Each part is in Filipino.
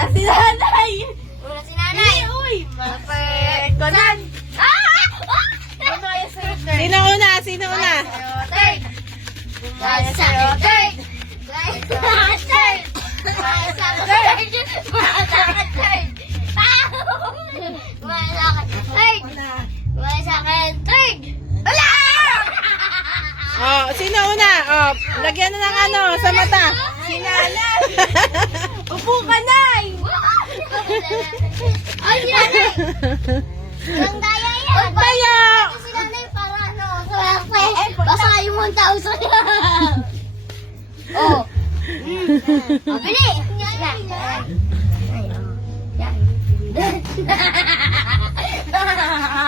Una si nanay. Una si nanay. Uy, Konan. Gumaya sa'yo, third. Sino una? Sino una? Third. Gumaya sa'yo, third. Gumaya sa'yo, third. Gumaya sa'yo, third. Gumaya sa'yo, third. Gumaya sa'yo, third. Gumaya sa'yo, third. Wala! Oh, sino una? Oh, lagyan na ng ano sa mata. Si nanay. Upo ka, nay. Ay, si nanay. Ang daya yan. Tayo! Si nanay para ano, basta kayo 1,000. Oh. Bili!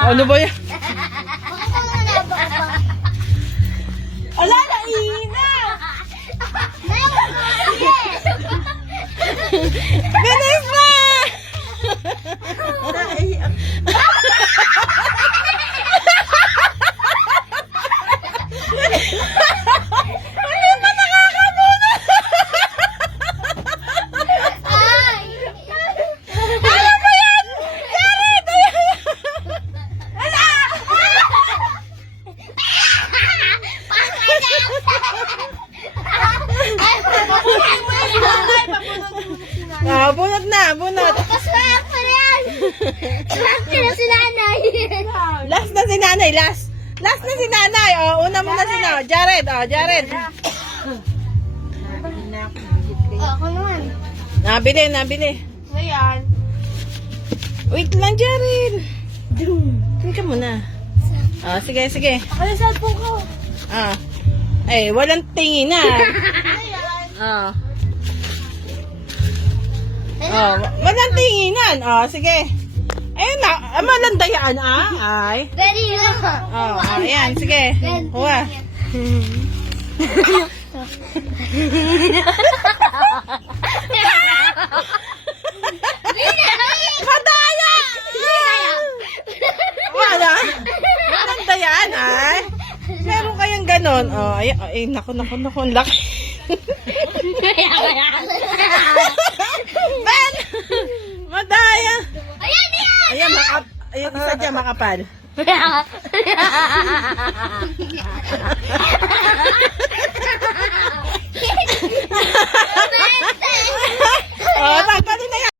Ano ba yan? Ala, naina. Bilis na! Hindi pa nakakabunot! Ay! Ano ba yan? Jared! Ah, bunot na, bunot. Kaswak pa yan! Swak ka na si nanay! Last na si nanay, last. Last na si nanay. Oh, una muna si nanay. Jared, oh, Jared. Ako naman. Nabili, nabili. Ayan. Wait lang, Jared. Tingin ka muna. Ah, sige, sige. Ako na cellphone ko. Ah. Eh, walang tingin na. Ah. Oh, walang tinginan. Oh, sige. Ayun na, malandayaan Ay. Very lang. Oh, ayan, sige. Huwa. Madaya! Wala. Malandayaan Meron kayang ganon. Oh, ay, naku, ang laki. Ben! Madaya! Ayan, ayan! Ayan, ayan, isa dyan makapal. Oh,